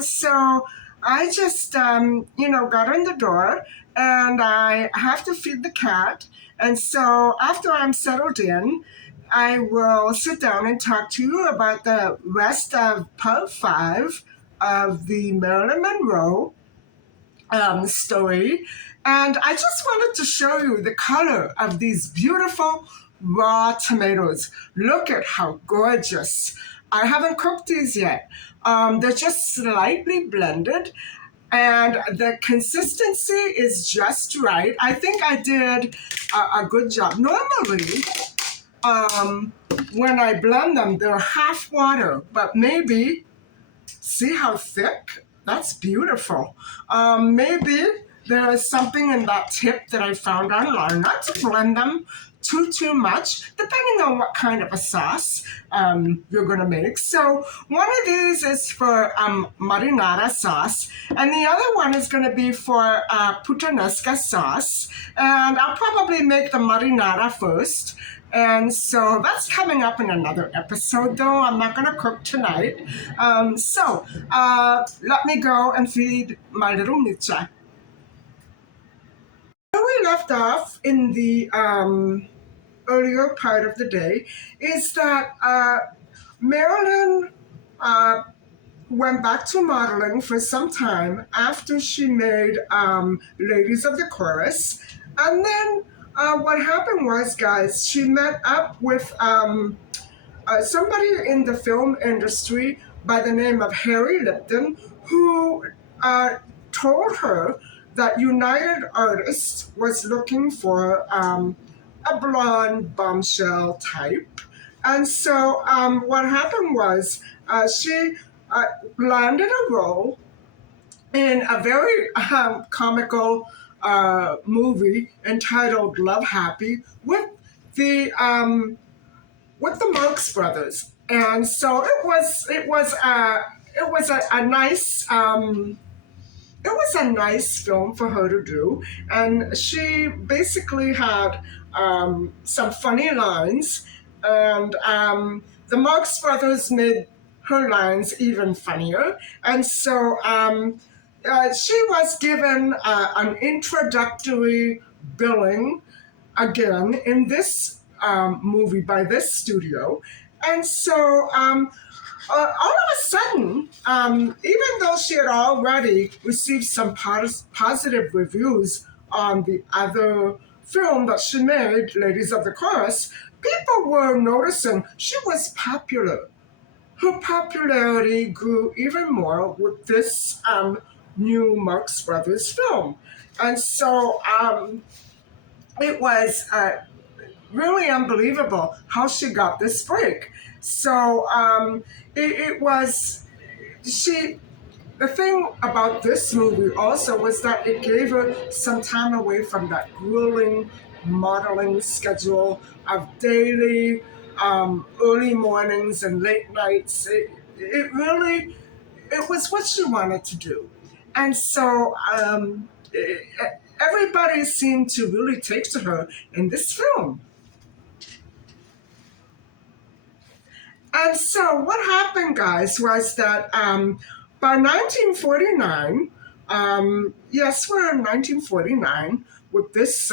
So I just, got in the door and I have to feed the cat. And so after I'm settled in, I will sit down and talk to you about the rest of part five of the Marilyn Monroe story. And I just wanted to show you the color of these beautiful raw tomatoes. Look at how gorgeous. I haven't cooked these yet. They're just slightly blended and the consistency is just right. I think I did a good job. Normally, um, when I blend them, they're half water, but maybe, see how thick? That's beautiful. Maybe there is something in that tip that I found online, not to blend them too much, depending on what kind of a sauce you're going to make. So one of these is for marinara sauce, and the other one is going to be for puttanesca sauce. And I'll probably make the marinara first. And so that's coming up in another episode, though I'm not going to cook tonight. Let me go and feed my little Micha. Where we left off in the earlier part of the day is that Marilyn went back to modeling for some time after she made Ladies of the Chorus. And then what happened was, guys, she met up with somebody in the film industry by the name of Harry Lipton, who told her that United Artists was looking for a blonde bombshell type. And so what happened was she landed a role in a very comical movie entitled Love Happy with the Marx Brothers. And so it was a nice film for her to do, and she basically had some funny lines, and the Marx Brothers made her lines even funnier. And so she was given an introductory billing again in this movie by this studio. And so all of a sudden, even though she had already received some positive reviews on the other film that she made, Ladies of the Chorus, people were noticing she was popular. Her popularity grew even more with this new Marx Brothers film. And so it was really unbelievable how she got this break. So it was, the thing about this movie also was that it gave her some time away from that grueling modeling schedule of daily early mornings and late nights. It was what she wanted to do. And so everybody seemed to really take to her in this film. And so what happened, guys, was that by 1949, yes, we're in 1949 with this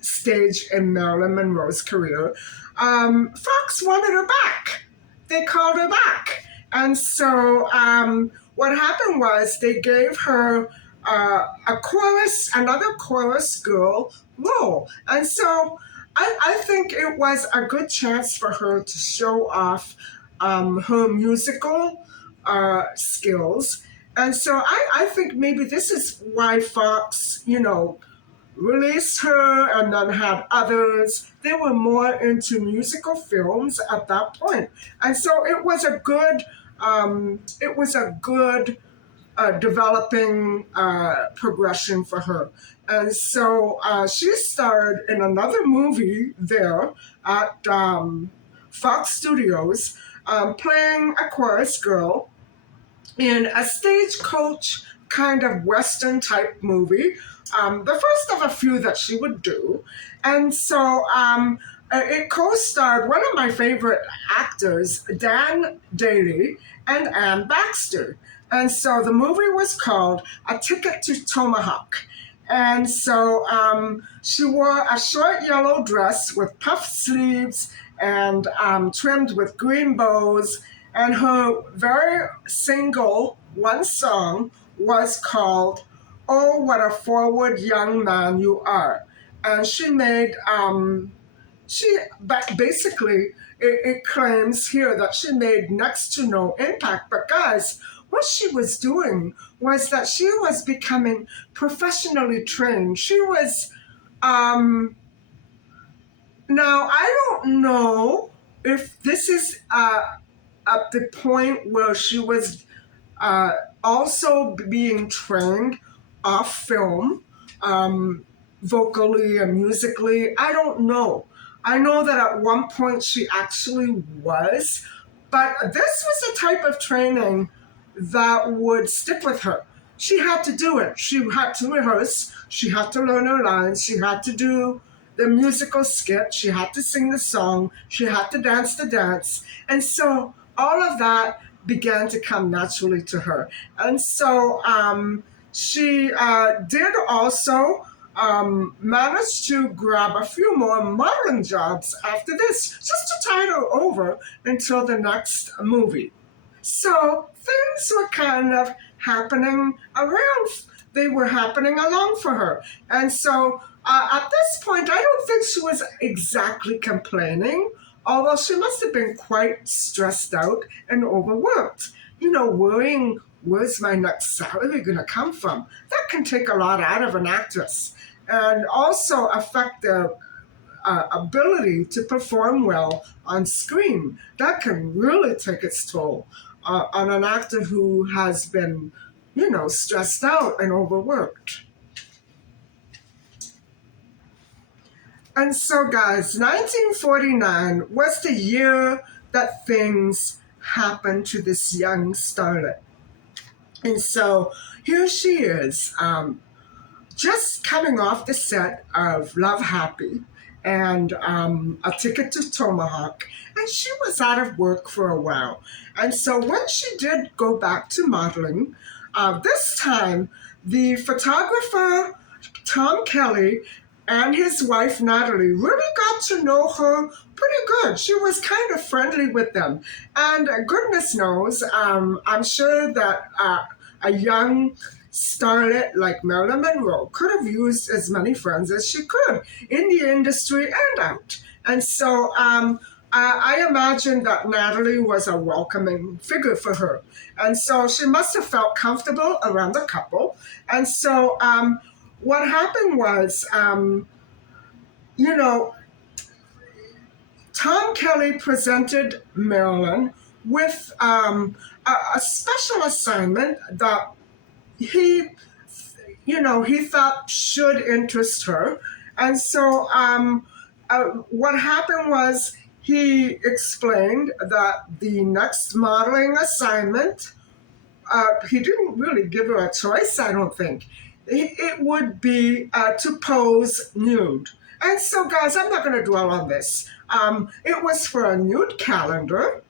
stage in Marilyn Monroe's career, Fox wanted her back. They called her back. And so what happened was they gave her another chorus girl role. And so I think it was a good chance for her to show off her musical skills. And so I think maybe this is why Fox, released her and then had others. They were more into musical films at that point. And so it was a good developing progression for her. And so she starred in another movie there at Fox Studios, playing a chorus girl in a stagecoach kind of Western type movie, the first of a few that she would do. And so It co-starred one of my favorite actors, Dan Daly and Ann Baxter. And so the movie was called A Ticket to Tomahawk. And so she wore a short yellow dress with puffed sleeves and trimmed with green bows. And her very single one song was called "Oh, What a Forward Young Man You Are." And basically, it claims here that she made next to no impact. But guys, what she was doing was that she was becoming professionally trained. She was, um, now I don't know if this is at the point where she was uh, also being trained off film, um, vocally and musically. I don't know. I know that at one point she actually was, but this was a type of training that would stick with her. She had to do it. She had to rehearse. She had to learn her lines. She had to do the musical skit. She had to sing the song. She had to dance the dance. And so all of that began to come naturally to her. And so she did also manage to grab a few more modeling jobs after this, just to tide her over until the next movie. So things were kind of happening around, they were happening along for her. And so at this point, I don't think she was exactly complaining, although she must have been quite stressed out and overworked. You know, worrying, where's my next salary going to come from? That can take a lot out of an actress and also affect their ability to perform well on screen. That can really take its toll on an actor who has been, stressed out and overworked. And so, guys, 1949 was the year that things happened to this young starlet. And so here she is, just coming off the set of Love Happy and A Ticket to Tomahawk, and she was out of work for a while. And so when she did go back to modeling, this time the photographer Tom Kelly and his wife Natalie really got to know her pretty good. She was kind of friendly with them. And goodness knows, I'm sure that a young starlet like Marilyn Monroe could have used as many friends as she could in the industry and out. And so I imagine that Natalie was a welcoming figure for her. And so she must have felt comfortable around the couple. And so what happened was, you know, Tom Kelly presented Marilyn with a special assignment that he, he thought should interest her. And so what happened was he explained that the next modeling assignment, he didn't really give her a choice, I don't think. It would be to pose nude. And so, guys, I'm not going to dwell on this. It was for a nude calendar,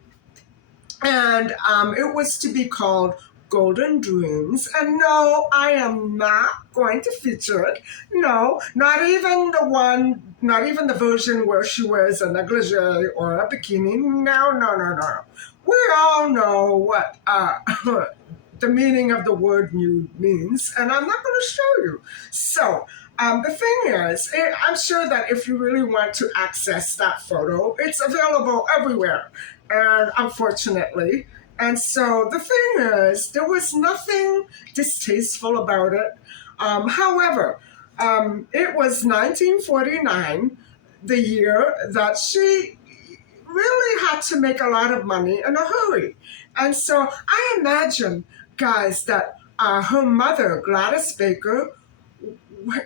and it was to be called Golden Dreams. And no, I am not going to feature it. No, not even the version where she wears a negligee or a bikini. No, no, no, no. We all know what the meaning of the word nude means, and I'm not going to show you. So, the thing is, I'm sure that if you really want to access that photo, it's available everywhere, and unfortunately. And so the thing is, there was nothing distasteful about it. However, it was 1949, the year that she really had to make a lot of money in a hurry. And so I imagine, guys, that her mother, Gladys Baker,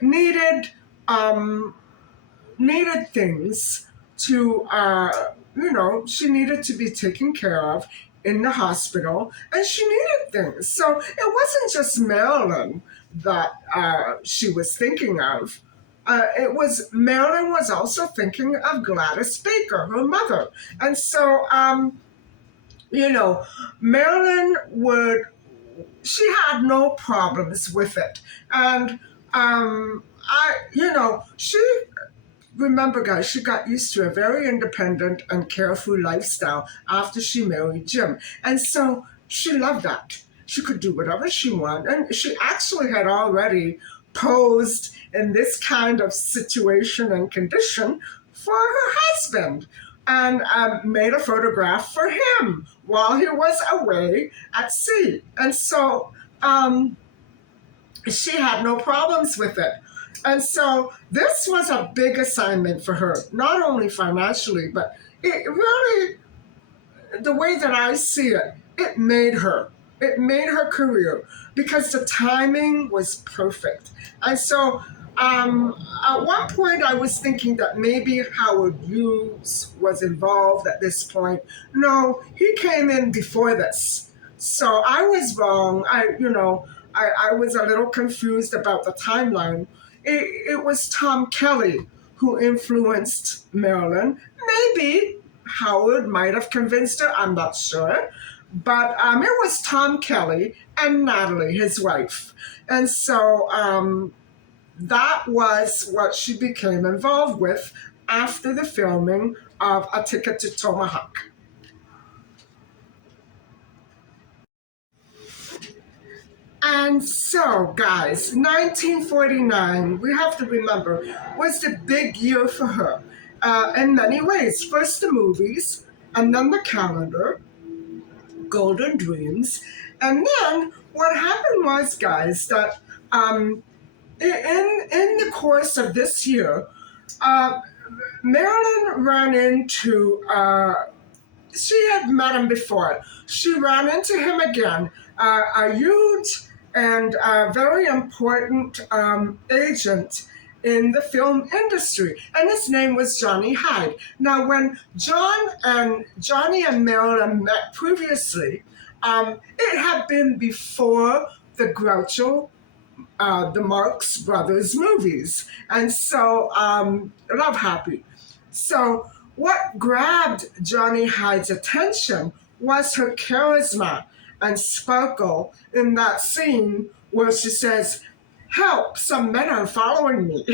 needed needed things to she needed to be taken care of in the hospital, and she needed things. So it wasn't just Marilyn that she was thinking of. it was Marilyn was also thinking of Gladys Baker, her mother, and so you know, Marilyn would she had no problems with it, and she remember, guys, she got used to a very independent and carefree lifestyle after she married Jim. And so she loved that. She could do whatever she wanted. And she actually had already posed in this kind of situation and condition for her husband and made a photograph for him while he was away at sea. And so she had no problems with it. And so this was a big assignment for her, not only financially, but it really, the way that I see it, it made her. It made her career because the timing was perfect. And so at one point, I was thinking that maybe Howard Hughes was involved at this point. No, he came in before this. So I was wrong. I was a little confused about the timeline. It was Tom Kelly who influenced Marilyn. Maybe Howard might have convinced her, I'm not sure. But it was Tom Kelly and Natalie, his wife. And so that was what she became involved with after the filming of A Ticket to Tomahawk. And so, guys, 1949, we have to remember, was the big year for her in many ways. First, the movies, and then the calendar, Golden Dreams. And then what happened was, guys, that in the course of this year, uh, Marilyn ran into she had met him before. She ran into him again, a huge and very important agent in the film industry, and his name was Johnny Hyde. Now, when Johnny and Marilyn met previously, it had been before the Groucho the Marx Brothers movies. And so, Love Happy. So, what grabbed Johnny Hyde's attention was her charisma and sparkle in that scene where she says, help, some men are following me.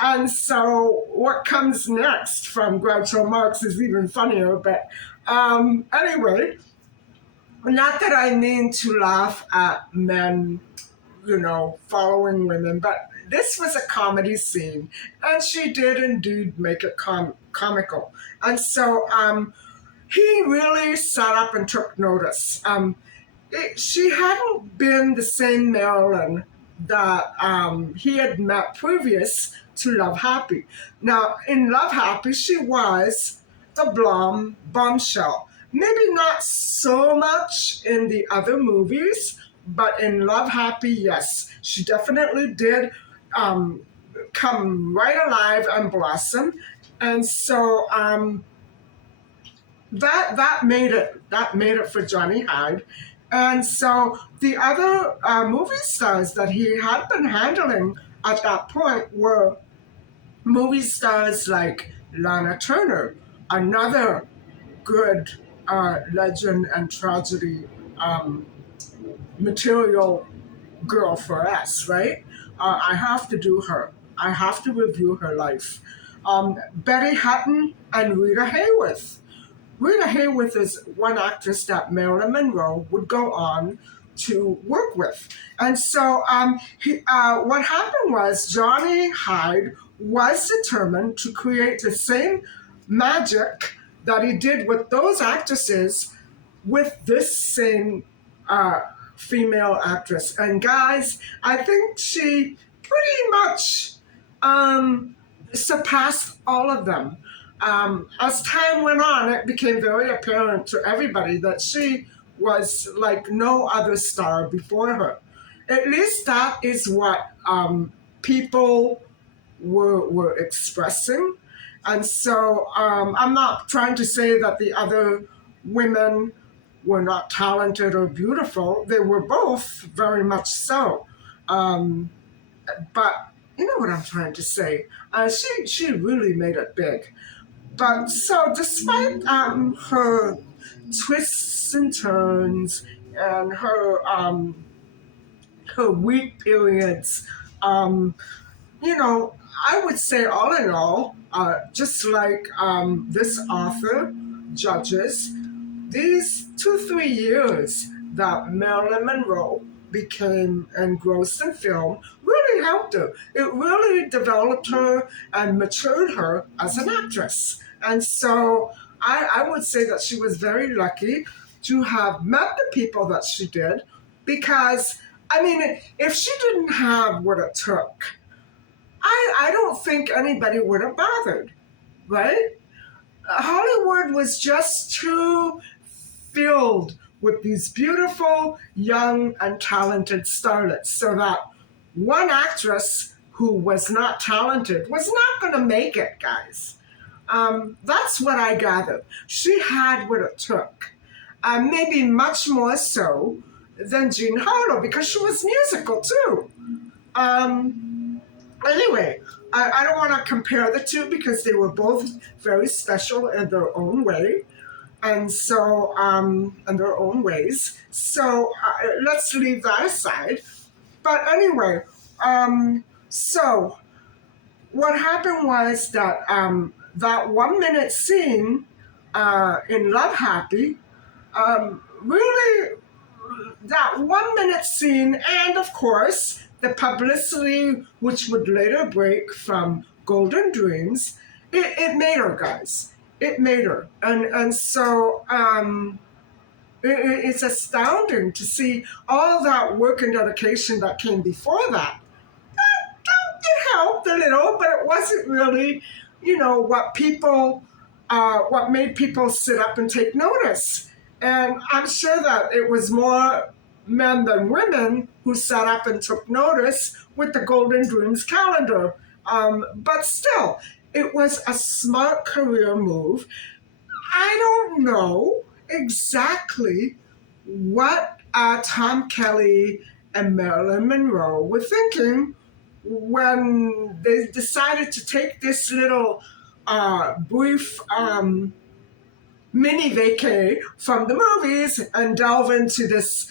And so, what comes next from Groucho Marx is even funnier. But anyway, not that I mean to laugh at men following women, but this was a comedy scene, and she did indeed make it comical. And so he really sat up and took notice. She hadn't been the same Marilyn that he had met previous to Love Happy. Now, in Love Happy, she was the blonde bombshell. Maybe not so much in the other movies, but in Love Happy, yes, she definitely did come right alive and blossom. And so that made it for Johnny Hyde. And so the other movie stars that he had been handling at that point were movie stars like Lana Turner, another good legend and tragedy material girl for us, right? I have to do her. I have to review her life. Betty Hutton and Rita Hayworth. Rita Hayworth is one actress that Marilyn Monroe would go on to work with. And so what happened was Johnny Hyde was determined to create the same magic that he did with those actresses with this same female actress. And guys, I think she pretty much surpassed all of them. As time went on, it became very apparent to everybody that she was like no other star before her. At least that is what people were expressing. And so I'm not trying to say that the other women were not talented or beautiful. They were both very much so. But You know what I'm trying to say? She really made it big. But so, despite her twists and turns and her weak periods, um, you know, I would say all in all, just like this author judges, these 2, 3 years that Marilyn Monroe became engrossed in film really helped her. It really developed her and matured her as an actress. And so I would say that she was very lucky to have met the people that she did because, I mean, if she didn't have what it took, I don't think anybody would have bothered, right? Hollywood was just too filled with these beautiful, young, and talented starlets so that one actress who was not talented was not going to make it, guys. That's what I gathered. She had what it took. Maybe much more so than Jean Harlow because she was musical too. Anyway, I don't want to compare the two because they were both very special in their own way. And so, in their own ways. So, let's leave that aside. But anyway, so what happened was that that 1 minute scene in Love Happy really that 1 minute scene, and of course, the publicity which would later break from Golden Dreams, it made her, guys. It made her. And so it's astounding to see all that work and dedication that came before that. It helped a little, but it wasn't really, what made people sit up and take notice. And I'm sure that it was more men than women who sat up and took notice with the Golden Dreams calendar. But still, it was a smart career move. I don't know exactly what Tom Kelly and Marilyn Monroe were thinking when they decided to take this little brief mini vacay from the movies and delve into this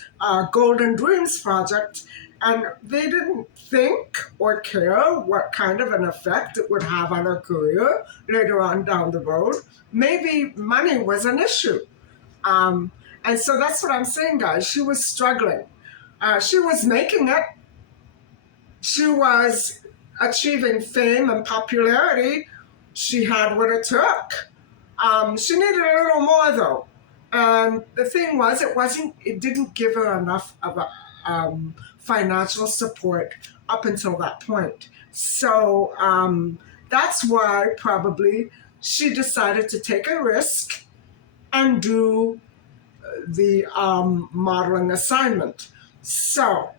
Golden Dreams project. And they didn't think or care what kind of an effect it would have on her career later on down the road. Maybe money was an issue. Um, and so that's what I'm saying, guys. She was struggling. She was making it. She was achieving fame and popularity. She had what it took. She needed a little more though. And the thing was, it didn't give her enough of a financial support up until that point. So that's why probably she decided to take a risk and do the modeling assignment. So,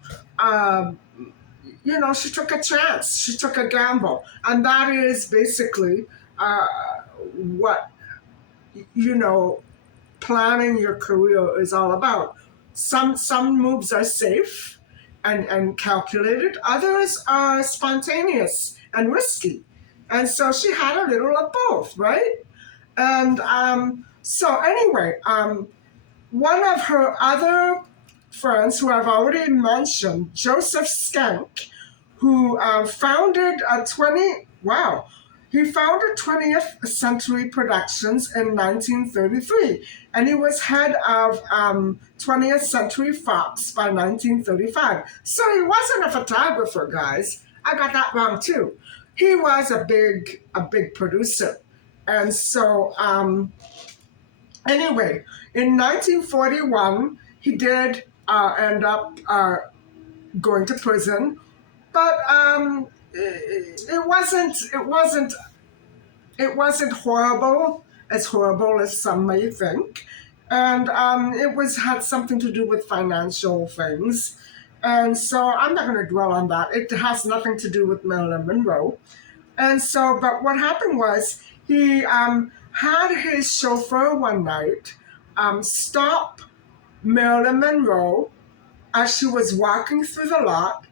she took a chance, she took a gamble. And that is basically what, you know, planning your career is all about. Some moves are safe and calculated, others are spontaneous and risky. And so she had a little of both, right? And so anyway, one of her other friends who I've already mentioned, Joseph Skank, who founded he founded 20th Century Productions in 1933, and he was head of 20th Century Fox by 1935. So he wasn't a photographer, guys. I got that wrong too. He was a big producer. And so anyway, in 1941, he did end up going to prison, but it wasn't horrible as some may think, and it was had something to do with financial things, and so I'm not going to dwell on that. It has nothing to do with Marilyn Monroe, and so but what happened was he had his chauffeur one night stop Marilyn Monroe as she was walking through the lot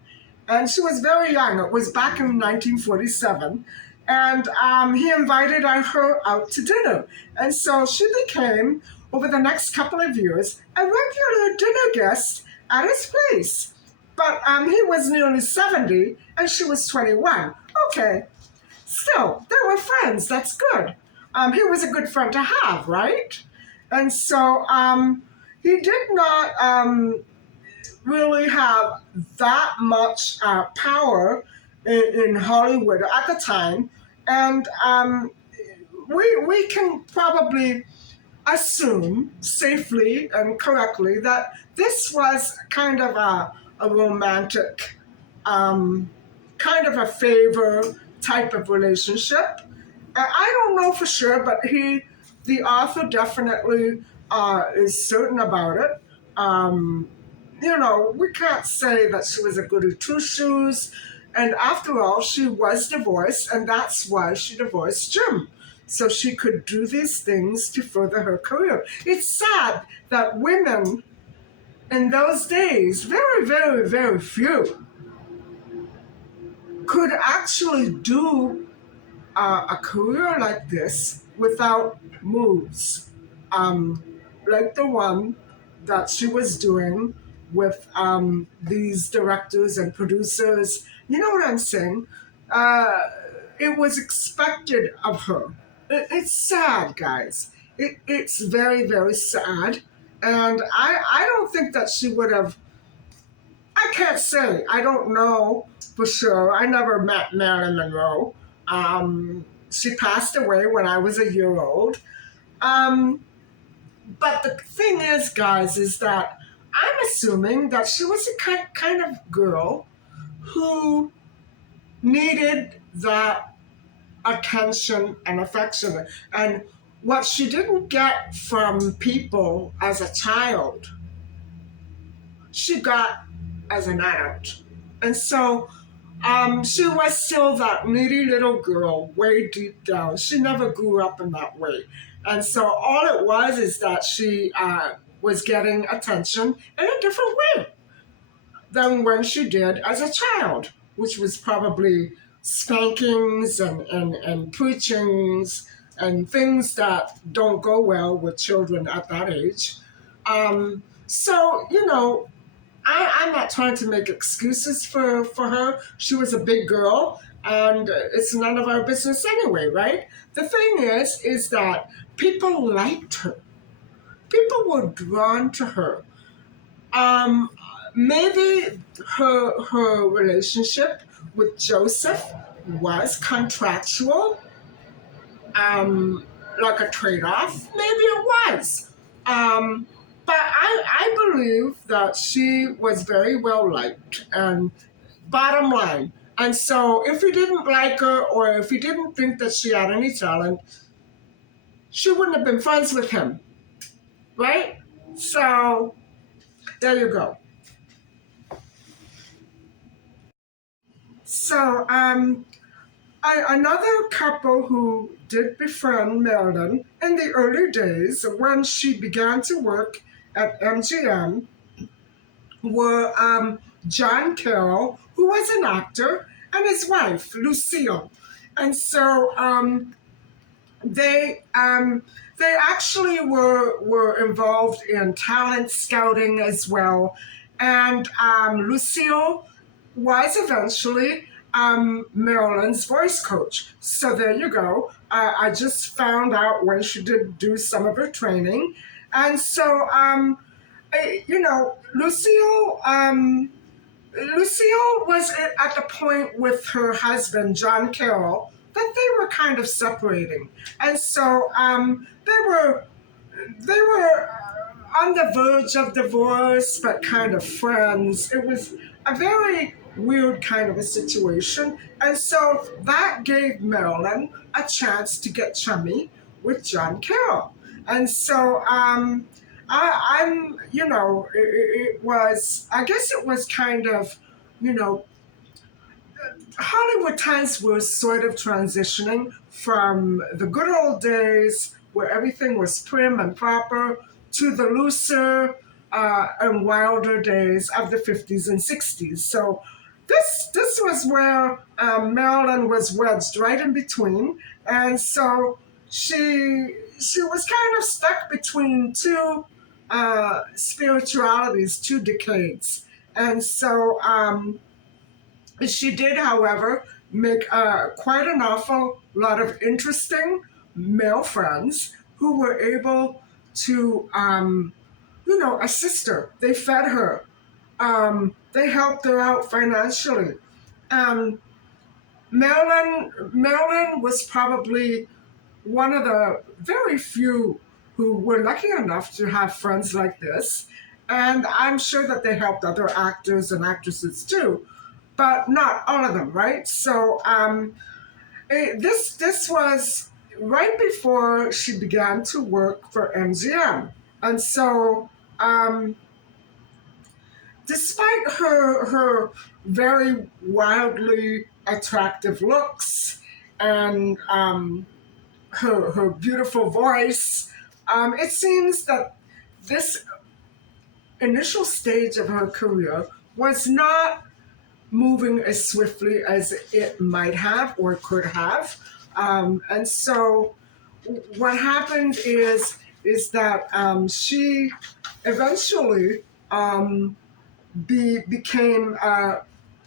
and she was very young. It was back in 1947. And he invited her out to dinner. And so she became, over the next couple of years, a regular dinner guest at his place. But he was nearly 70 and she was 21. Okay, still, they were friends. That's good. He was a good friend to have, right? And so he did not really have that much power in Hollywood at the time. And we can probably assume safely and correctly that this was kind of a romantic, um, kind of a favor type of relationship. I don't know for sure, but the author, definitely is certain about it. Um, we can't say that she was a goody two shoes. And after all, she was divorced, and that's why she divorced Jim. So she could do these things to further her career. It's sad that women in those days, very, very, very few, could actually do a career like this without moves, um, like the one that she was doing with these directors and producers. You know what I'm saying? Uh, it was expected of her. It's sad, guys. It's very, very sad. And I don't think that she would have, I can't say. I don't know for sure. I never met Marilyn Monroe. She passed away when I was a year old. Um, but the thing is, guys, is that I'm assuming that she was a kind of girl who needed that attention and affection. And what she didn't get from people as a child, she got as an adult. And so she was still that needy little girl way deep down. She never grew up in that way. And so all it was is that she was getting attention in a different way than when she did as a child, which was probably spankings and preachings and things that don't go well with children at that age. So, I'm not trying to make excuses for her. She was a big girl, and it's none of our business anyway, right? The thing is that people liked her. People were drawn to her. Um, Maybe her relationship with Joseph was contractual, like a trade-off. Maybe it was. But I believe that she was very well liked, and bottom line. And so if he didn't like her, or if he didn't think that she had any talent, she wouldn't have been friends with him, right? So there you go. So another couple who did befriend Marilyn in the early days when she began to work at MGM were John Carroll, who was an actor, and his wife, Lucille. And so they actually were involved in talent scouting as well. And Lucille was eventually Marilyn's voice coach. So there you go. I just found out when she did do some of her training. And so, Lucille, Lucille was at the point with her husband, John Carroll, that they were kind of separating. And so they were on the verge of divorce, but kind of friends. It was a very weird kind of a situation. And so that gave Marilyn a chance to get chummy with John Carroll. And so it was, I guess it was kind of, you know, Hollywood times were sort of transitioning from the good old days where everything was prim and proper to the looser and wilder days of the 50s and 60s. So this was where Marilyn was wedged right in between, and so she was kind of stuck between two spiritualities, two decades, and so she did, however, make quite an awful lot of interesting male friends who were able to, assist her. They fed her. They helped her out financially. Um, Marilyn was probably one of the very few who were lucky enough to have friends like this. And I'm sure that they helped other actors and actresses too, but not all of them, right? So this was right before she began to work for MGM, and so um, despite her very wildly attractive looks and her beautiful voice, it seems that this initial stage of her career was not moving as swiftly as it might have or could have. And so what happened is that she eventually became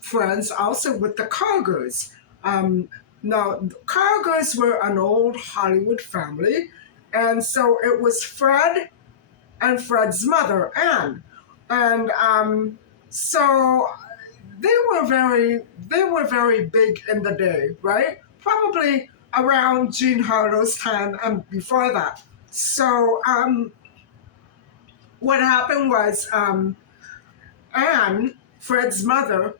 friends also with the Cargers. Um, Now, the Cargers were an old Hollywood family, and so it was Fred and Fred's mother, Anne. And so they were very big in the day, right? Probably around Jean Harlow's time and before that. So what happened was Anne, Fred's mother,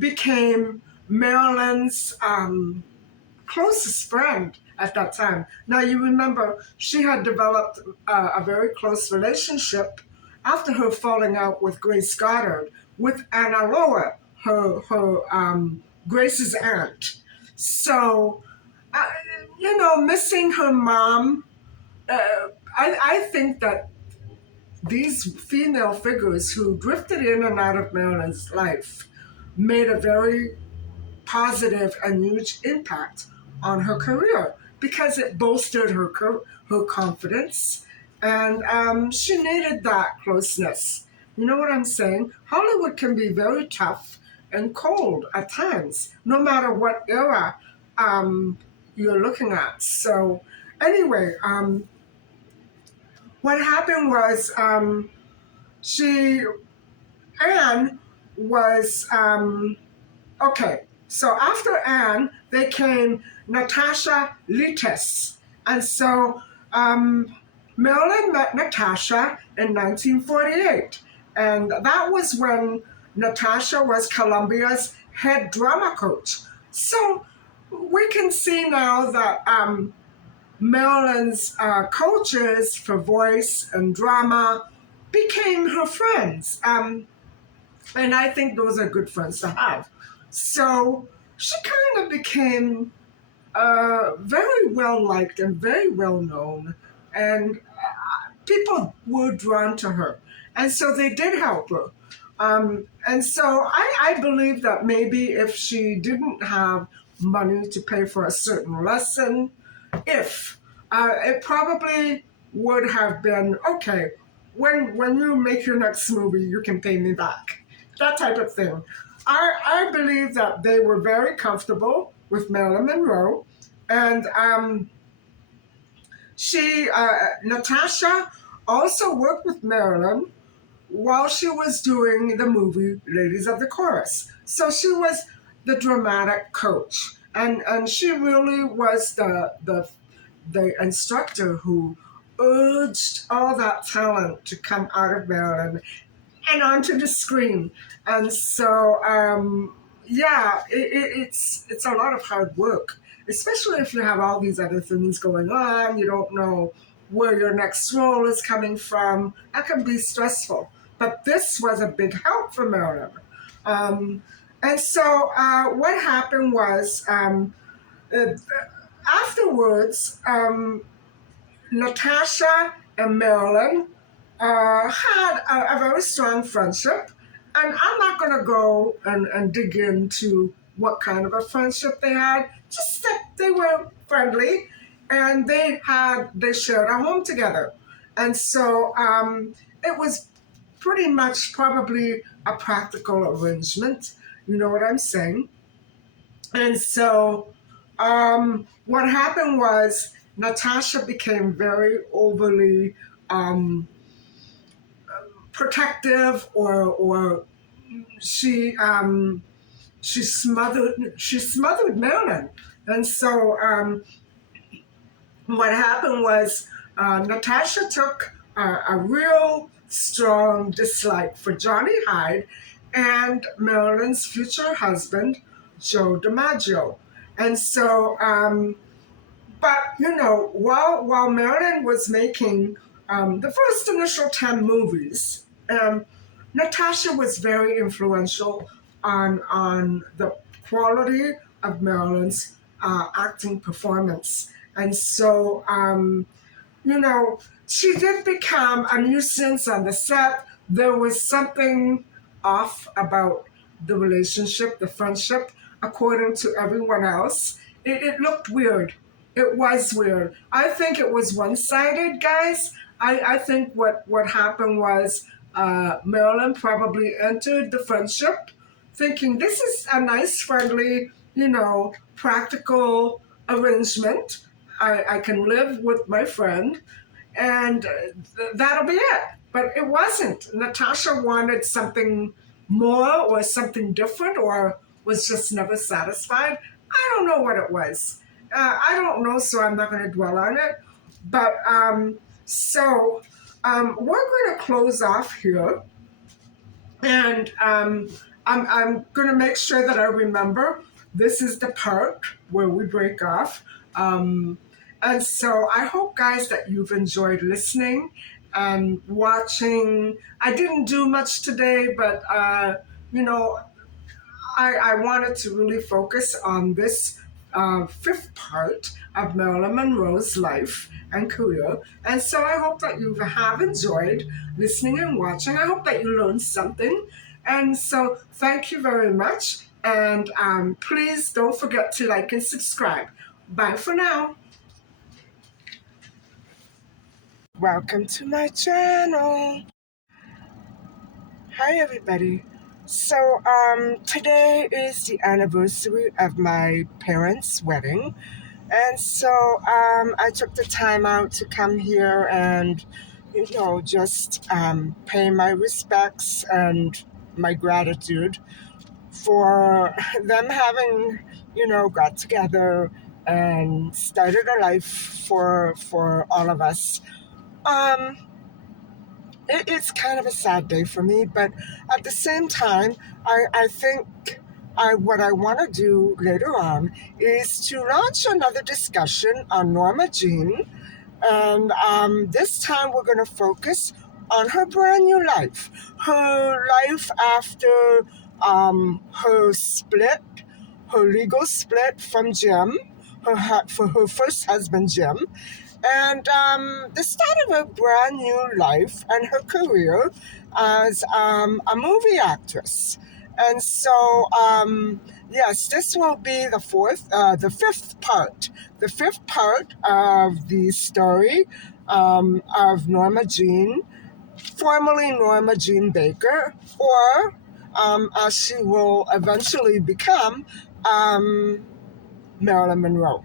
became Marilyn's closest friend at that time. Now, you remember she had developed a very close relationship after her falling out with Grace Goddard with Anna Lower, her Grace's aunt. So, uh, missing her mom, uh, I think that these female figures who drifted in and out of Marilyn's life made a very positive and huge impact on her career because it bolstered her confidence, and she needed that closeness. You know what I'm saying? Hollywood can be very tough and cold at times, no matter what era um, you're looking at. So, anyway, what happened was she Anne was okay. So after Anne, they came Natasha Littes. And so Marilyn met Natasha in 1948. And that was when Natasha was Columbia's head drama coach. So we can see now that Marilyn's coaches for voice and drama became her friends. And I think those are good friends to have. So she kind of became very well liked and very well known, and people were drawn to her. And so they did help her. And so I believe that maybe if she didn't have money to pay for a certain lesson, if it probably would have been okay, when you make your next movie, you can pay me back, that type of thing. I believe that they were very comfortable with Marilyn Monroe, and Natasha also worked with Marilyn while she was doing the movie Ladies of the Chorus. So she was the dramatic coach, and she really was the instructor who urged all that talent to come out of Marilyn and onto the screen. And so, yeah, it's a lot of hard work, especially if you have all these other things going on. You don't know where your next role is coming from. That can be stressful. But this was a big help for Marilyn. Um, and so, what happened was uh, afterwards, Natasha and Marilyn had a very strong friendship, And I'm not going to go and dig into what kind of a friendship they had, just that they were friendly and they shared a home together. And so it was pretty much probably a practical arrangement. You know what I'm saying? And so what happened was Natasha became very overly um, protective, or she she smothered Marilyn. And so what happened was Natasha took a real strong dislike for Johnny Hyde and Marilyn's future husband, Joe DiMaggio. And so but while Marilyn was making the first initial 10 movies, Natasha was very influential on the quality of Marilyn's acting performance, and so she did become a nuisance on the set. There was something off about the relationship, the friendship, according to everyone else. It looked weird. It was weird. I think it was one sided, guys. I think what happened was Marilyn probably entered the friendship thinking this is a nice, friendly, practical arrangement. I can live with my friend, and that'll be it. But it wasn't. Natasha wanted something more or something different, or was just never satisfied. I don't know what it was. I don't know, so I'm not going to dwell on it. But we're going to close off here, and I'm going to make sure that I remember this is the part where we break off. And so I hope, guys, that you've enjoyed listening and watching. I didn't do much today, but, you know, I wanted to really focus on this fifth part of Marilyn Monroe's life and career. And so I hope that you have enjoyed listening and watching. I hope that you learned something. And so thank you very much. And please don't forget to like and subscribe. Bye for now. Welcome to my channel. Hi, everybody. So today is the anniversary of my parents' wedding. And so I took the time out to come here and, just pay my respects and my gratitude for them having, got together and started a life for all of us. It's kind of a sad day for me, but at the same time, I think what I want to do later on is to launch another discussion on Norma Jean. And this time we're going to focus on her brand new life. Her life after her split, her legal split from Jim, for her first husband, Jim. And the start of her brand new life and her career as a movie actress. And so, yes, this will be the fifth part of the story of Norma Jean, formerly Norma Jean Baker, or as she will eventually become, Marilyn Monroe.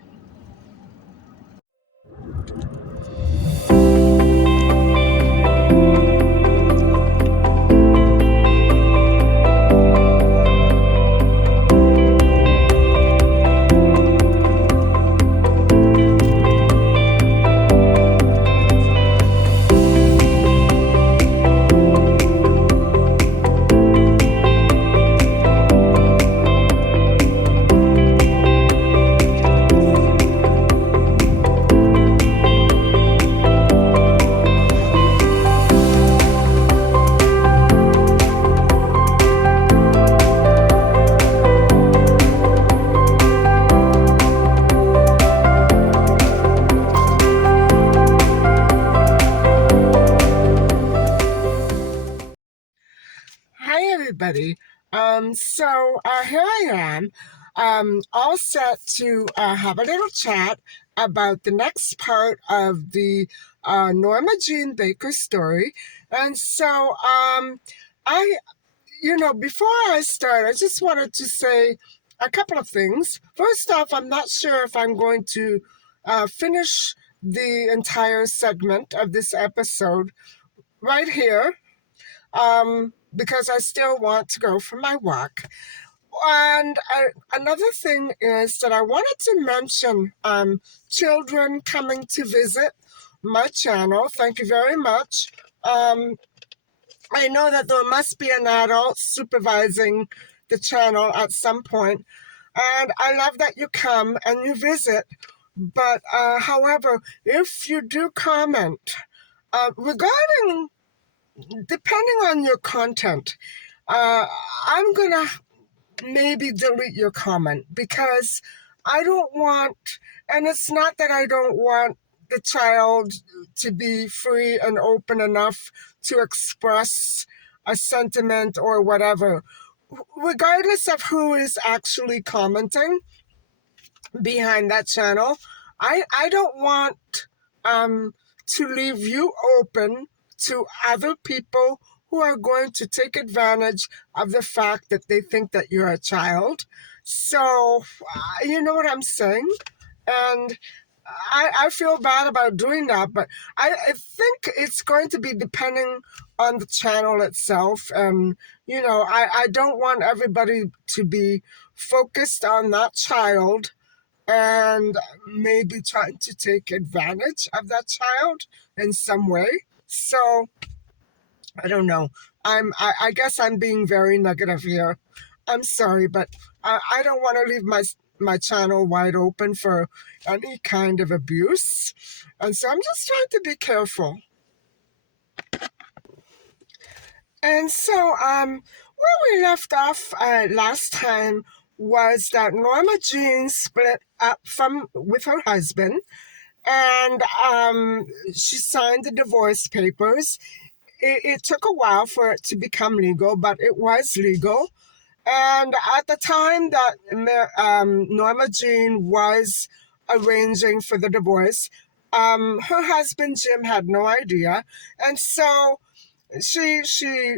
already. Here I am, all set to have a little chat about the next part of the Norma Jean Baker story. And so, I, before I start, I just wanted to say a couple of things. First off, I'm not sure if I'm going to finish the entire segment of this episode right here, because I still want to go for my walk. And another thing is that I wanted to mention children coming to visit my channel. Thank you very much. I know that there must be an adult supervising the channel at some point, and I love that you come and you visit. But however, if you do comment regarding, depending on your content, I'm gonna maybe delete your comment because I don't want, and it's not that I don't want the child to be free and open enough to express a sentiment or whatever. Regardless of who is actually commenting behind that channel, I don't want to leave you open to other people who are going to take advantage of the fact that they think that you're a child. So, you know what I'm saying? And I feel bad about doing that, but I think it's going to be depending on the channel itself. And, I don't want everybody to be focused on that child and maybe trying to take advantage of that child in some way. So I don't know. I guess I'm being very negative here. I'm sorry, but I don't want to leave my channel wide open for any kind of abuse. And so I'm just trying to be careful. And so where we left off last time was that Norma Jean split up with her husband, and she signed the divorce papers. It took a while for it to become legal, but it was legal. And at the time that Norma Jean was arranging for the divorce, her husband Jim had no idea, and so she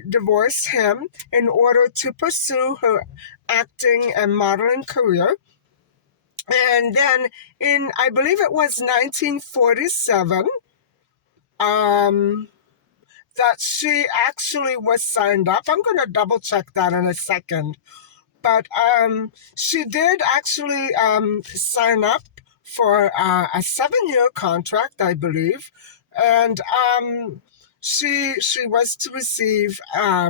divorced him in order to pursue her acting and modeling career. And then I believe it was 1947, that she actually was signed up. I'm going to double check that in a second. But she did actually sign up for a 7-year contract, I believe. And she was to receive a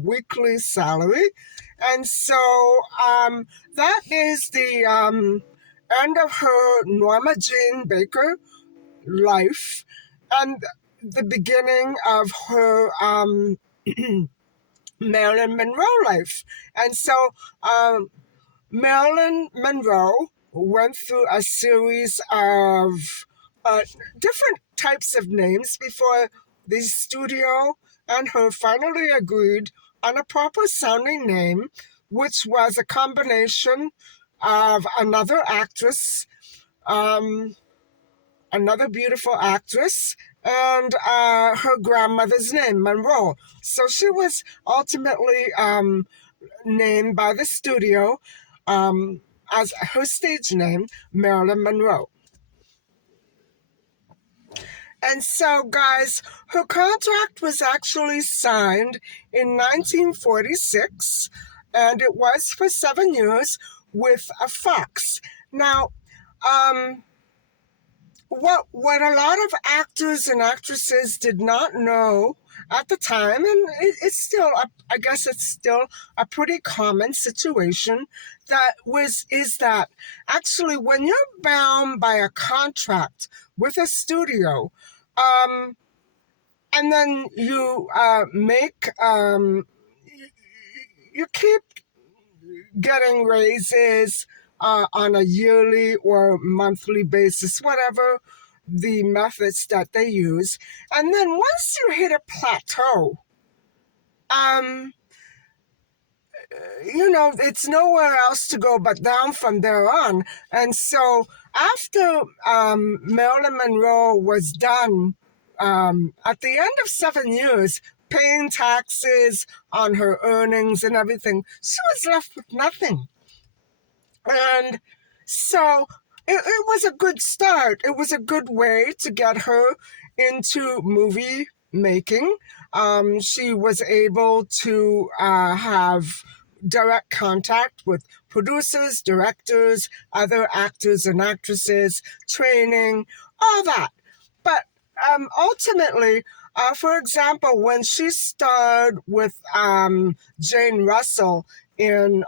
weekly salary. And so that is the end of her Norma Jean Baker life and the beginning of her Marilyn Monroe life. And so Marilyn Monroe went through a series of different types of names before the studio and her finally agreed on a proper sounding name, which was a combination of another actress, another beautiful actress, and her grandmother's name, Monroe. So she was ultimately named by the studio as her stage name, Marilyn Monroe. And so, guys, her contract was actually signed in 1946, and it was for 7 years with a Fox. Now, what a lot of actors and actresses did not know at the time, and it's still, I guess it's still a pretty common situation, is that actually when you're bound by a contract with a studio, and then you you keep getting raises on a yearly or monthly basis, whatever the methods that they use. And then once you hit a plateau, it's nowhere else to go but down from there on. And so after Marilyn Monroe was done, at the end of 7 years, paying taxes on her earnings and everything, she was left with nothing. And so it was a good start. It was a good way to get her into movie making. She was able to have direct contact with producers, directors, other actors and actresses, training, all that. But ultimately, for example, when she starred with Jane Russell in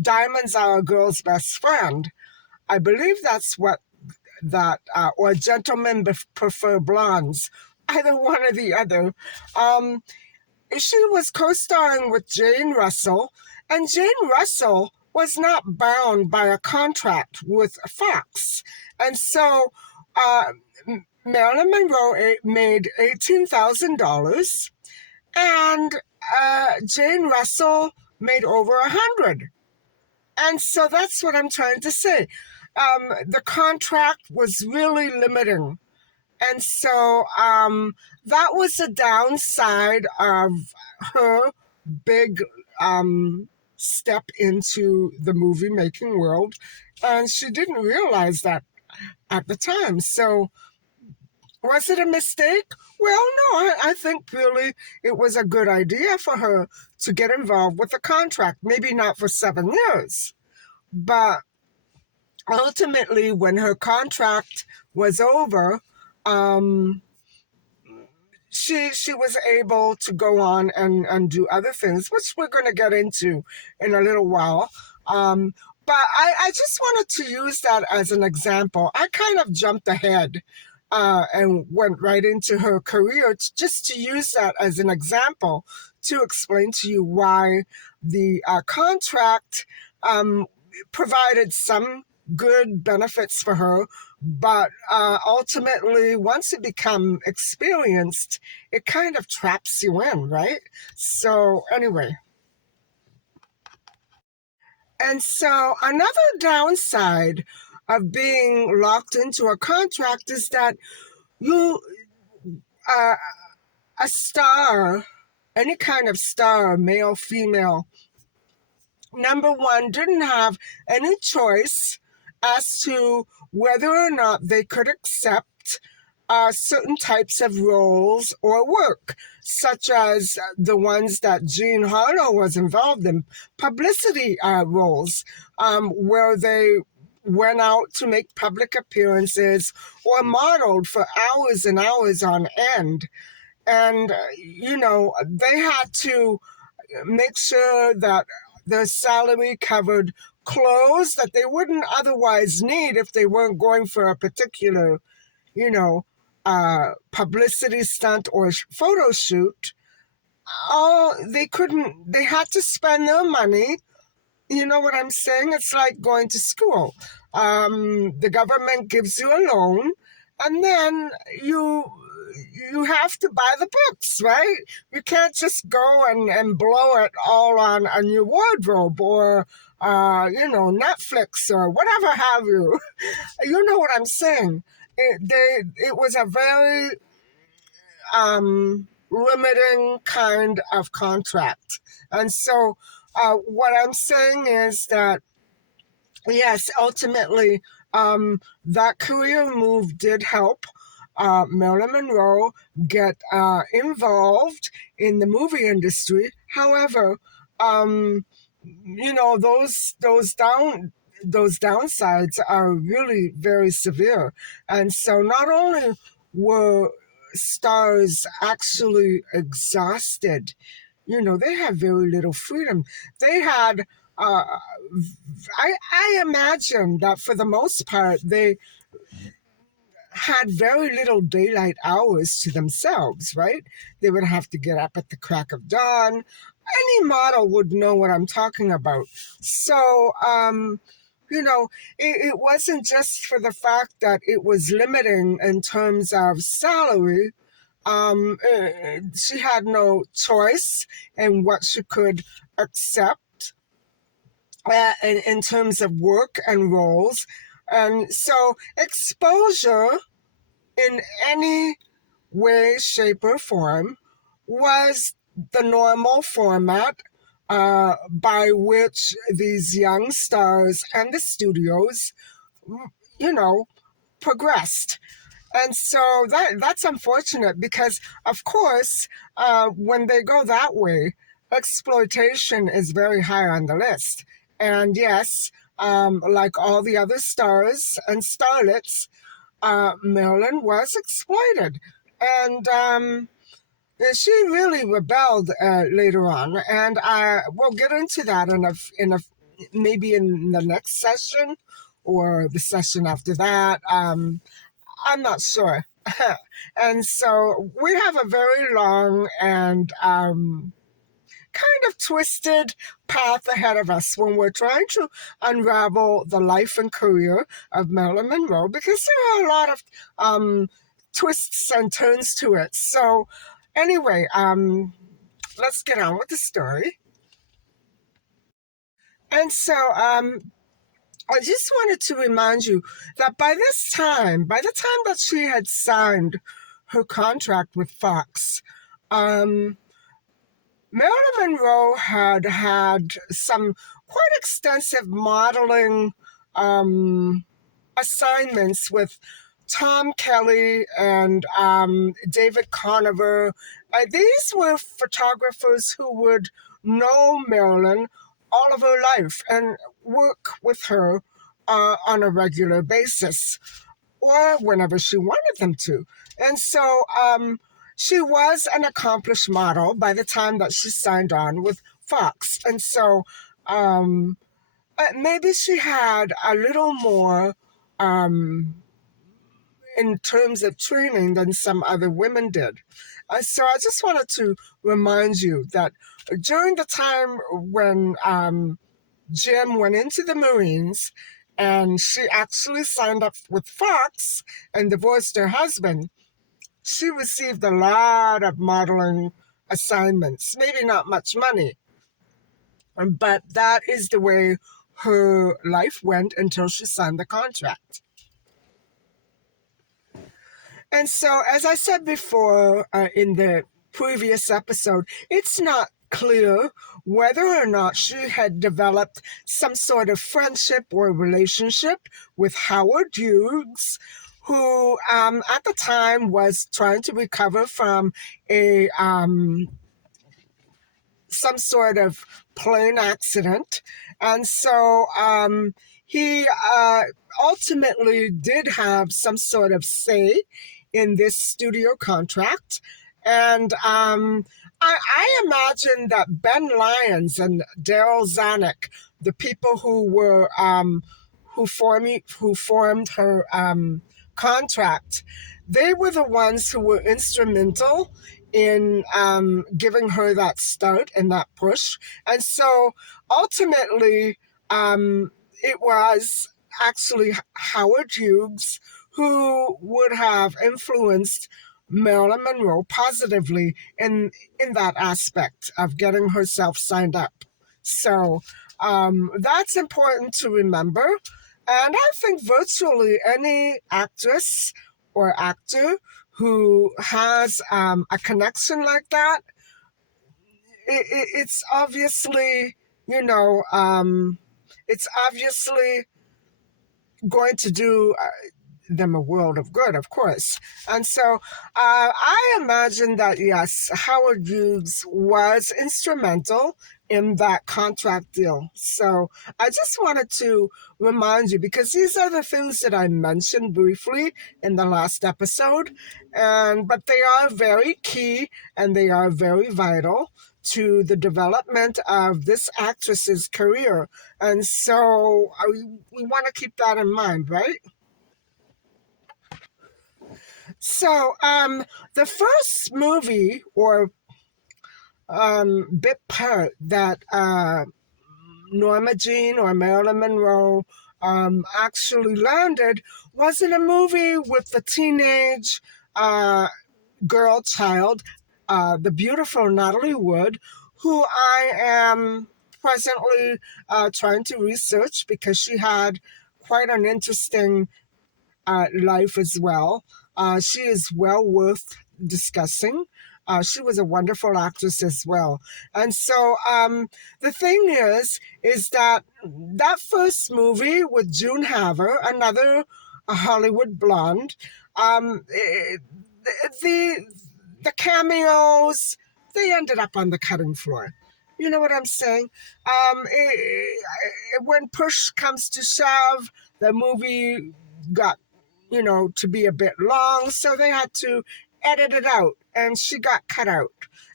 Diamonds Are a Girl's Best Friend, I believe that's what that, or Gentlemen Prefer Blondes, either one or the other. Um, she was co-starring with Jane Russell, and Jane Russell was not bound by a contract with Fox. And so uh, Marilyn Monroe made $18,000, and Jane Russell made over 100. And so that's what I'm trying to say. The contract was really limiting. And so that was the downside of her big step into the movie making world. And she didn't realize that at the time. So was it a mistake? Well, no, I think really it was a good idea for her to get involved with the contract. Maybe not for 7 years, but ultimately, when her contract was over, um, she was able to go on and do other things, which we're going to get into in a little while. But I just wanted to use that as an example. I kind of jumped ahead and went right into her career just to use that as an example to explain to you why the contract provided some good benefits for her, but ultimately, once you become experienced, it kind of traps you in, right? So, anyway. And so, another downside of being locked into a contract is that you, uh, a star, any kind of star, male, female, number one, didn't have any choice as to whether or not they could accept certain types of roles or work, such as the ones that Jean Harlow was involved in, publicity roles, where they went out to make public appearances or modeled for hours and hours on end. And, they had to make sure that their salary covered clothes that they wouldn't otherwise need if they weren't going for a particular, you know, publicity stunt or photo shoot. Oh, they couldn't, they had to spend their money. You know what I'm saying? It's like going to school. The government gives you a loan, and then you have to buy the books, right? You can't just go and blow it all on a new wardrobe or Netflix or whatever have you. You know what I'm saying? It was a very limiting kind of contract, and so what I'm saying is that yes, ultimately, that career move did help Marilyn Monroe get involved in the movie industry. However, um, those downsides are really very severe, and so not only were stars actually exhausted, they had very little freedom. They had I imagine that for the most part, they had very little daylight hours to themselves, right? They would have to get up at the crack of dawn. Any model would know what I'm talking about. So, it wasn't just for the fact that it was limiting in terms of salary. She had no choice in what she could accept in terms of work and roles. And so, exposure in any way, shape, or form was the normal format by which these young stars and the studios, you know, progressed. And so that's unfortunate because, of course, when they go that way, exploitation is very high on the list. And yes, like all the other stars and starlets, Marilyn was exploited. And she really rebelled later on. And we'll get into that maybe in the next session or the session after that. I'm not sure. And so we have a very long and kind of twisted path ahead of us when we're trying to unravel the life and career of Marilyn Monroe because there are a lot of twists and turns to it. So, anyway, let's get on with the story. And so, I just wanted to remind you that by the time that she had signed her contract with Fox, um, Marilyn Monroe had some quite extensive modeling um, assignments with Tom Kelly and David Conover. These were photographers who would know Marilyn all of her life and work with her on a regular basis or whenever she wanted them to. And so she was an accomplished model by the time that she signed on with Fox. And so maybe she had a little more in terms of training than some other women did. So I just wanted to remind you that during the time when Jim went into the Marines and she actually signed up with Fox and divorced her husband, she received a lot of modeling assignments, maybe not much money, but that is the way her life went until she signed the contract. And so, as I said before in the previous episode, it's not clear whether or not she had developed some sort of friendship or relationship with Howard Hughes, who at the time was trying to recover from a some sort of plane accident. And so he ultimately did have some sort of say in this studio contract. And I imagine that Ben Lyons and Daryl Zanuck, the people who formed her contract, they were the ones who were instrumental in giving her that start and that push. And so ultimately, it was actually Howard Hughes who would have influenced Marilyn Monroe positively in that aspect of getting herself signed up. So that's important to remember. And I think virtually any actress or actor who has a connection like that, it's obviously, you know, it's obviously going to do them a world of good, of course. And so I imagine that, yes, Howard Hughes was instrumental in that contract deal. So I just wanted to remind you because these are the things that I mentioned briefly in the last episode, but they are very key and they are very vital to the development of this actress's career. And so we want to keep that in mind, right? So, the first movie or bit part that Norma Jean or Marilyn Monroe actually landed was in a movie with the teenage girl child, the beautiful Natalie Wood, who I am presently trying to research because she had quite an interesting life as well. She is well worth discussing. She was a wonderful actress as well. And so the thing is that that first movie with June Haver, another Hollywood blonde, the the cameos, they ended up on the cutting floor. You know what I'm saying? When push comes to shove, the movie got, to be a bit long, so they had to edit it out, and she got cut out.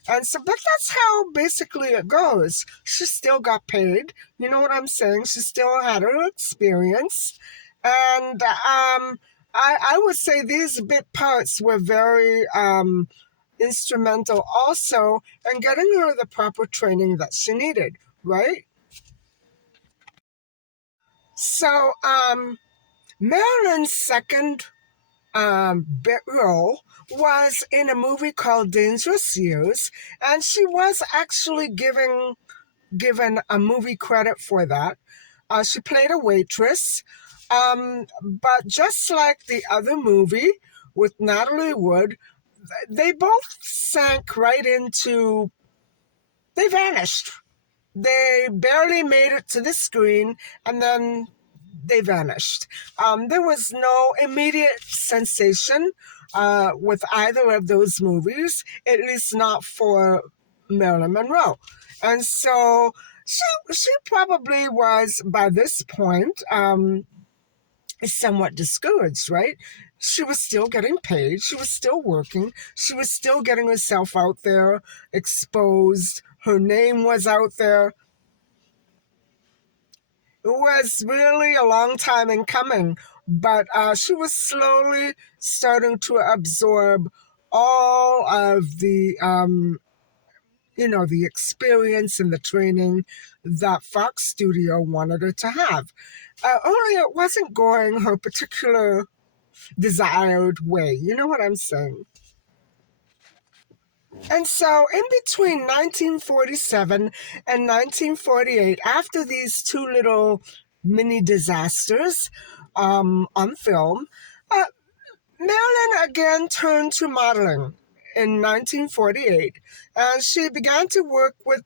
And so, but that's how basically it goes. She still got paid. You know what I'm saying? She still had her experience. And I would say these bit parts were very instrumental also in getting her the proper training that she needed, right? So, Marilyn's second bit role was in a movie called Dangerous Years, and she was actually given a movie credit for that. She played a waitress, but just like the other movie with Natalie Wood, they both sank right into, they vanished. They barely made it to the screen, and then they vanished. There was no immediate sensation with either of those movies, at least not for Marilyn Monroe. And so she probably was, by this point, somewhat discouraged, right? She was still getting paid. She was still working. She was still getting herself out there, exposed. Her name was out there. It was really a long time in coming, but she was slowly starting to absorb all of the experience and the training that Fox Studio wanted her to have. Only it wasn't going her particular desired way. You know what I'm saying? And so, in between 1947 and 1948, after these two little mini disasters on film, uh, Marilyn again turned to modeling in 1948, and she began to work with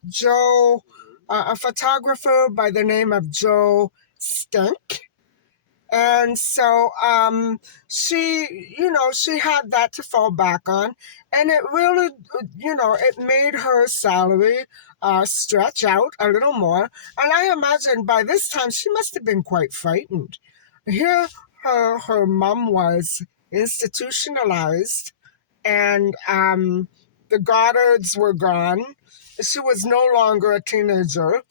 a photographer by the name of Joe Stank. And so she had that to fall back on, and it really, it made her salary stretch out a little more. And I imagine by this time she must have been quite frightened. Here, her mom was institutionalized, and the Goddards were gone. She was no longer a teenager.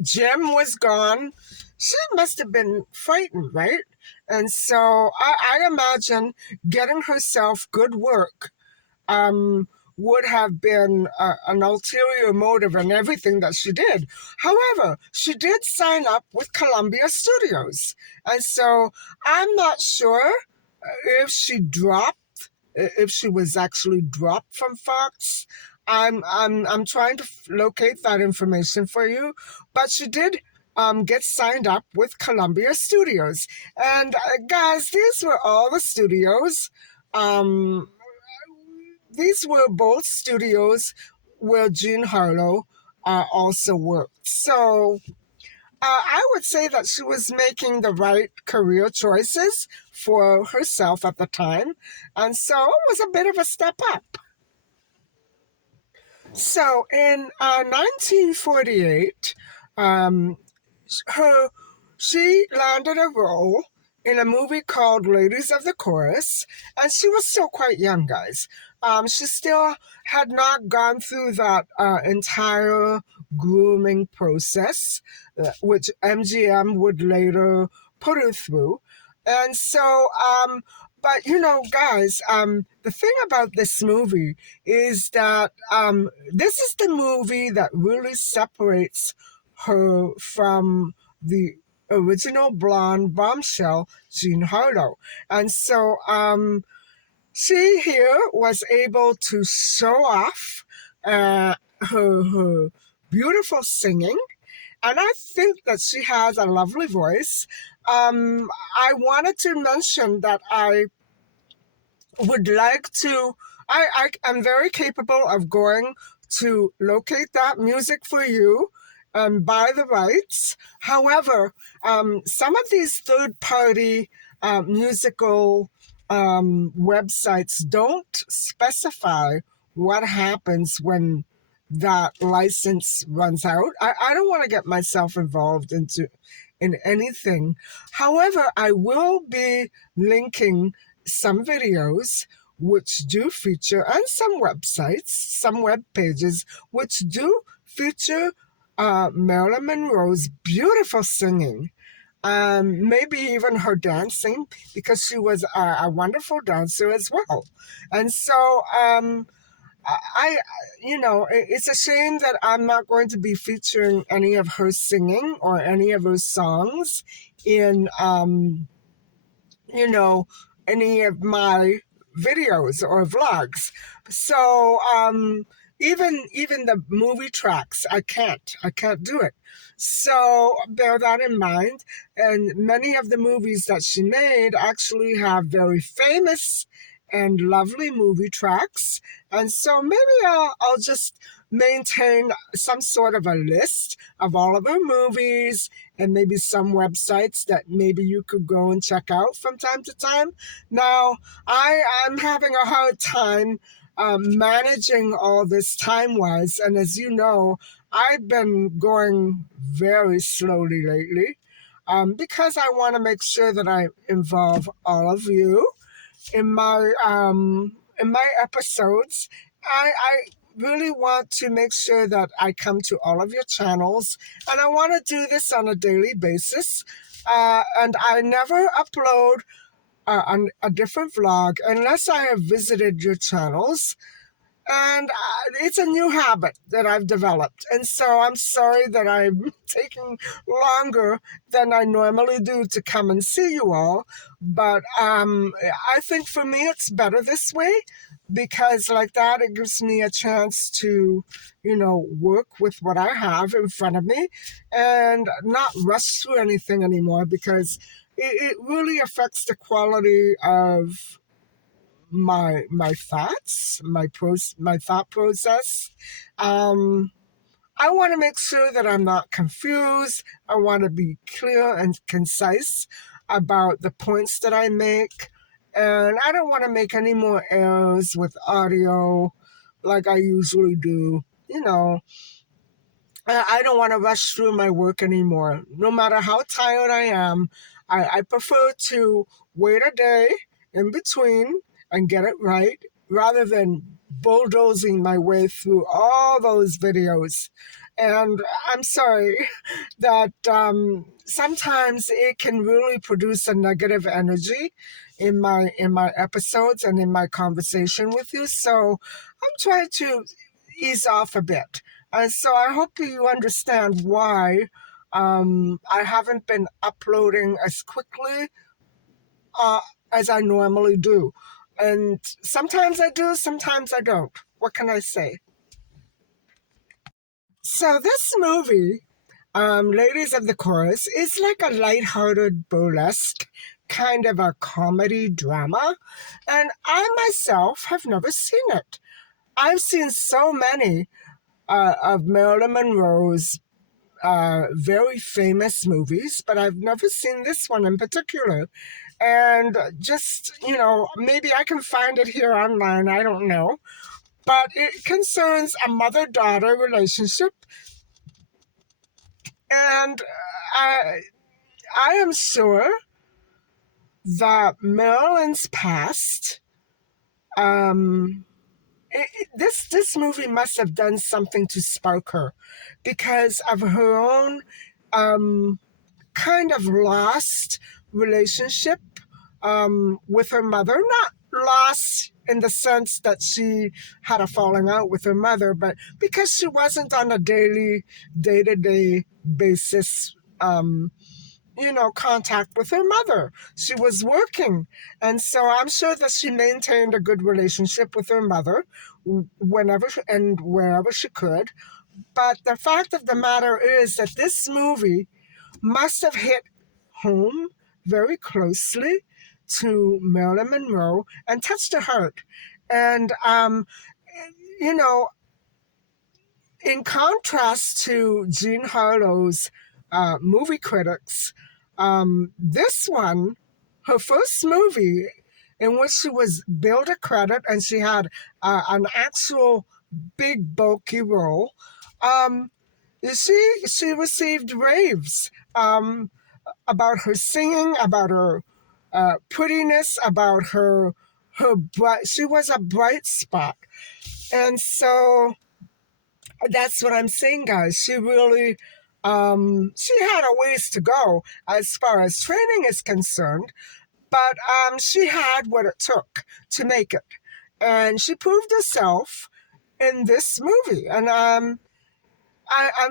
Jim was gone. She must have been frightened, right? And so I imagine getting herself good work would have been an ulterior motive in everything that she did. However, she did sign up with Columbia Studios. And so I'm not sure if she was actually dropped from Fox. I'm trying to locate that information for you, but she did get signed up with Columbia Studios. And guys, these were all the studios. Um, these were both studios where Jean Harlow also worked. So I would say that she was making the right career choices for herself at the time. And so it was a bit of a step up. So in 1948, um, her she landed a role in a movie called Ladies of the Chorus, and she was still quite young, guys. She still had not gone through that entire grooming process, which MGM would later put her through. And so, but guys, the thing about this movie is that this is the movie that really separates her from the original blonde bombshell Jean Harlow. And so She here was able to show off her beautiful singing, and I think that she has a lovely voice. I wanted to mention that I would like to, I am very capable of going to locate that music for you and buy the rights. However, some of these third party musical websites don't specify what happens when that license runs out. I don't want to get myself involved in anything. However, I will be linking some videos which do feature, and some websites, some web pages, which do feature Marilyn Monroe's beautiful singing. Maybe even her dancing, because she was a wonderful dancer as well. And so, I, it's a shame that I'm not going to be featuring any of her singing or any of her songs in you know, any of my videos or vlogs. So even the movie tracks, I can't do it. So bear that in mind. And many of the movies that she made actually have very famous and lovely movie tracks. And so maybe I'll just maintain some sort of a list of all of her movies, and maybe some websites that maybe you could go and check out from time to time. Now, I'm having a hard time managing all this time wise. And as you know, I've been going very slowly lately, because I want to make sure that I involve all of you in my episodes. I really want to make sure that I come to all of your channels, and I want to do this on a daily basis. And I never upload a different vlog unless I have visited your channels, and it's a new habit that I've developed. And so I'm sorry that I'm taking longer than I normally do to come and see you all. But I think for me it's better this way, because like that it gives me a chance to, work with what I have in front of me and not rush through anything anymore, because it really affects the quality of my thoughts, my thought process. Um, I want to make sure that I'm not confused. I want to be clear and concise about the points that I make, and I don't want to make any more errors with audio like I usually do. I don't want to rush through my work anymore. No matter how tired I am, I prefer to wait a day in between and get it right, rather than bulldozing my way through all those videos. And I'm sorry that sometimes it can really produce a negative energy in my episodes and in my conversation with you. So I'm trying to ease off a bit. And so I hope you understand why I haven't been uploading as quickly uh, as I normally do. And sometimes I do, sometimes I don't. What can I say? So this movie, Ladies of the Chorus, is like a lighthearted burlesque kind of a comedy drama. And I myself have never seen it. I've seen so many of Marilyn Monroe's very famous movies, but I've never seen this one in particular. And just, maybe I can find it here online, I don't know. But it concerns a mother daughter relationship. And I am sure that Marilyn's past, um, this movie must have done something to spark her, because of her own kind of lost relationship with her mother. Not lost in the sense that she had a falling out with her mother, but because she wasn't on a day-to-day basis contact with her mother. She was working. And so I'm sure that she maintained a good relationship with her mother whenever and wherever she could. But the fact of the matter is that this movie must have hit home very closely to Marilyn Monroe and touched her heart. And, you know, in contrast to Jean Harlow's movie critics, this one, her first movie in which she was billed a credit and she had an actual big bulky role, um, she received raves about her singing, about her prettiness, about her bright. She was a bright spot, and so that's what I'm saying, guys. She really, she had a ways to go as far as training is concerned, but she had what it took to make it, and she proved herself in this movie. And I'm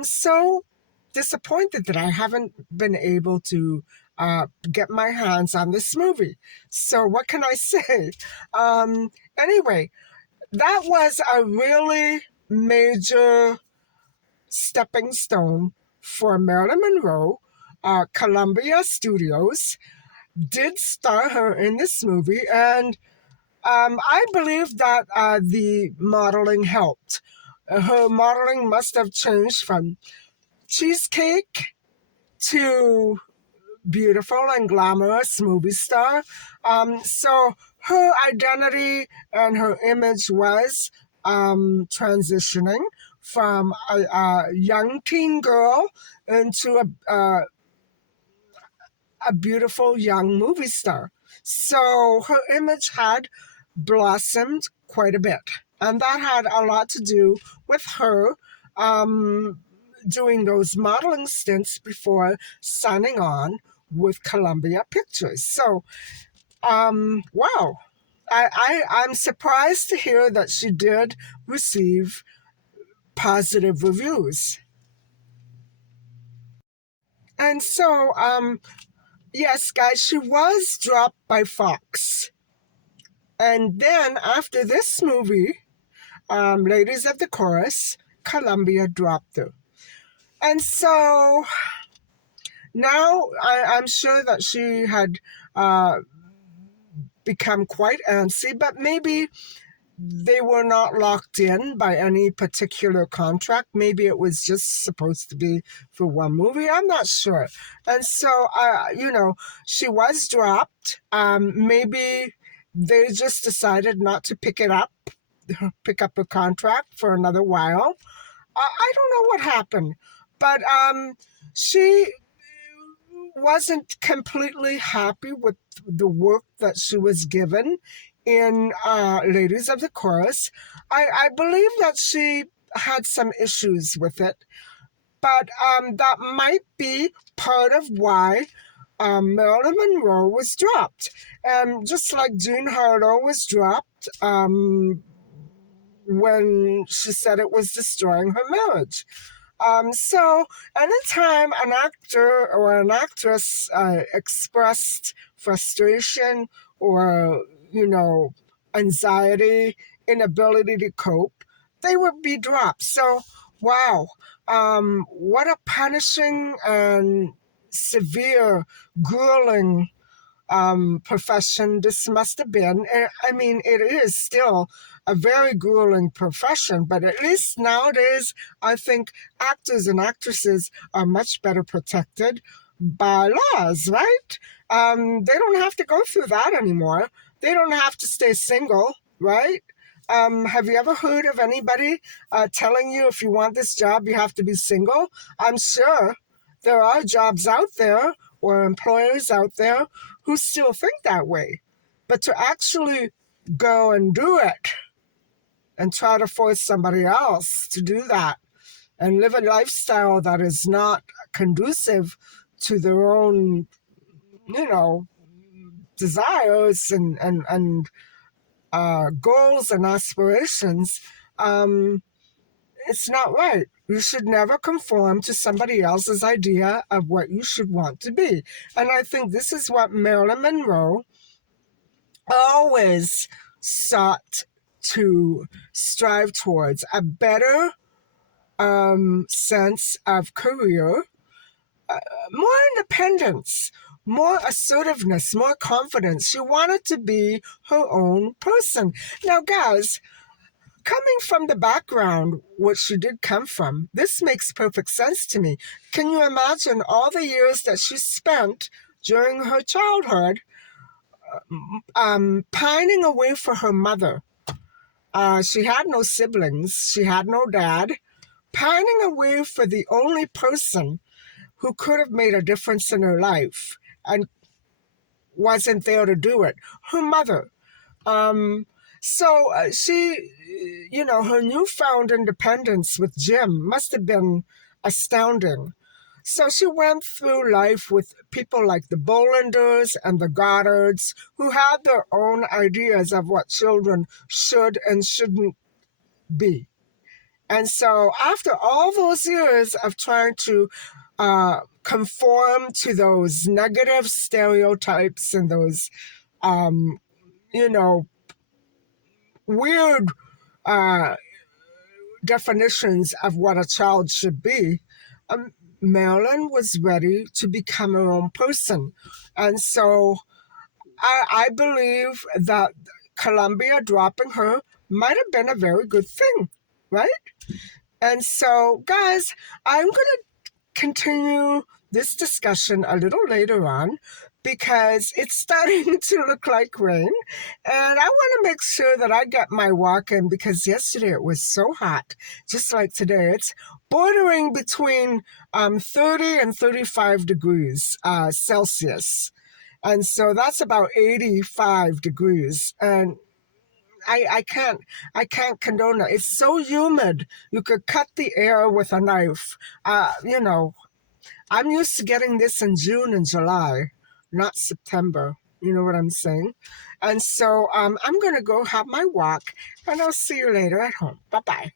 so disappointed that I haven't been able to get my hands on this movie. So what can I say? Anyway, that was a really major stepping stone for Marilyn Monroe. Columbia Studios did star her in this movie, and I believe that the modeling helped. Her modeling must have changed from cheesecake to beautiful and glamorous movie star. So her identity and her image was transitioning from a young teen girl into a beautiful young movie star. So her image had blossomed quite a bit. And that had a lot to do with her doing those modeling stints before signing on with Columbia Pictures. So, wow. I'm surprised to hear that she did receive positive reviews. And so, yes, guys, she was dropped by Fox. And then after this movie, Ladies of the Chorus, Columbia dropped her. And so now I'm sure that she had become quite antsy, but maybe they were not locked in by any particular contract. Maybe it was just supposed to be for one movie. I'm not sure. And so, she was dropped. Maybe they just decided not to pick up a contract for another while. I don't know what happened, but she wasn't completely happy with the work that she was given in Ladies of the Chorus. I believe that she had some issues with it, but that might be part of why Marilyn Monroe was dropped. Just like Jean Harlow was dropped when she said it was destroying her marriage. So anytime an actor or an actress expressed frustration or, anxiety, inability to cope, they would be dropped. So, wow, what a punishing and severe, grueling profession this must have been. I mean, it is still a very grueling profession, but at least nowadays, I think actors and actresses are much better protected by laws, right? They don't have to go through that anymore. They don't have to stay single, right? Have you ever heard of anybody telling you if you want this job, you have to be single? I'm sure there are jobs out there or employers out there who still think that way. But to actually go and do it and try to force somebody else to do that and live a lifestyle that is not conducive to their own, desires and goals and aspirations, it's not right. You should never conform to somebody else's idea of what you should want to be. And I think this is what Marilyn Monroe always sought to strive towards, a better sense of career, more independence, more assertiveness, more confidence. She wanted to be her own person. Now, guys, coming from the background which she did come from, this makes perfect sense to me. Can you imagine all the years that she spent during her childhood pining away for her mother? She had no siblings. She had no dad. Pining away for the only person who could have made a difference in her life and wasn't there to do it, her mother. So she, her newfound independence with Jim must have been astounding. So she went through life with people like the Bollanders and the Goddards, who had their own ideas of what children should and shouldn't be. And so after all those years of trying to conform to those negative stereotypes and those, you know, weird definitions of what a child should be, Marilyn was ready to become her own person. And so I believe that Columbia dropping her might have been a very good thing, right? And so, guys, I'm going to continue this discussion a little later on because it's starting to look like rain. And I want to make sure that I get my walk in because yesterday it was so hot, just like today. It's bordering between 30 and 35 degrees Celsius. And so that's about 85 degrees. And I can't condone it. It's so humid. You could cut the air with a knife. I'm used to getting this in June and July, not September. You know what I'm saying? And so I'm going to go have my walk, and I'll see you later at home. Bye-bye.